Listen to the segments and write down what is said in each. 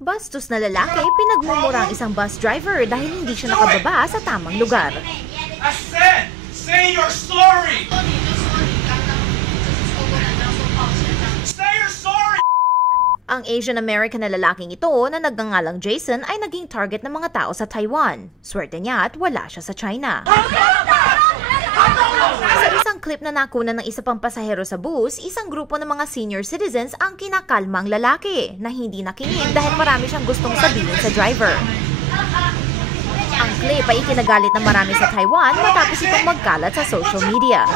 Bastos na lalaki pinagmumura ang isang bus driver dahil hindi siya nakababa sa tamang lugar. Said, say your story. Say your story. Ang Asian American na lalaking ito na nagngangalang Jason ay naging target ng mga tao sa Taiwan. Swerte niya at wala siya sa China. Sa isang clip na nakunan ng isa pang pasahero sa bus, isang grupo ng mga senior citizens ang kinakalma ang lalaki na hindi nakinig dahil marami siyang gustong sabihin sa driver. Ang clip ay ikinagalit ng marami sa Taiwan matapos itong magkalat sa social media.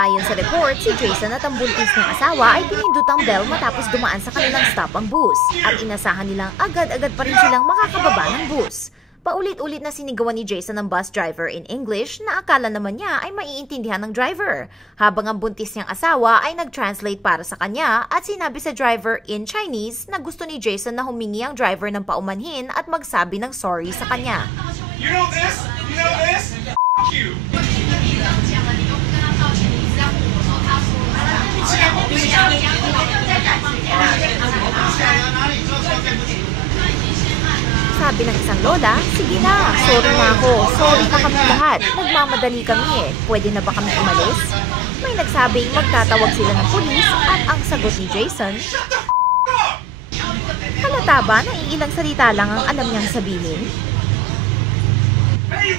Ayon sa report, si Jason at ang buntis ng asawa ay pinindot ang bell matapos dumaan sa kanilang stop ang bus at inasahan nilang agad-agad pa rin silang makakababa ng bus. Paulit-ulit na sinigawan ni Jason ang bus driver in English na akala naman niya ay maiintindihan ng driver, habang ang buntis niyang asawa ay nag-translate para sa kanya at sinabi sa driver in Chinese na gusto ni Jason na humingi ang driver ng paumanhin at magsabi ng sorry sa kanya. You know this? You know this? F- you. Sabi ng isang lola, sige na, sorry na ako, sorry na kami lahat, nagmamadali kami eh, pwede na ba kami umalis? May nagsabing magtatawag sila ng pulis at ang sagot ni Jason, halata ba na iilang salita lang ang alam niyang sabihin? Hey?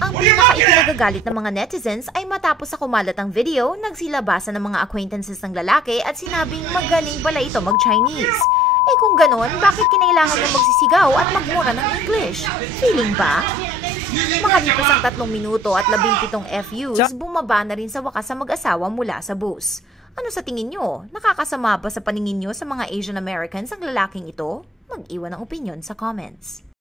Ang pinaka-ikinagagalit ng mga netizens ay matapos sa kumalat ang video, nagsilabasan ng mga acquaintances ng lalaki at sinabing magaling pala ito mag-Chinese. Eh kung ganon, bakit kinailangan niya magsisigaw at magmura ng English? Feeling ba? Makalipas ang tatlong minuto at labing pitong FUs, bumaba na rin sa wakas sa mag-asawa mula sa bus. Ano sa tingin nyo? Nakakasama ba sa paningin nyo sa mga Asian Americans ang lalaking ito? Mag-iwan ng opinion sa comments.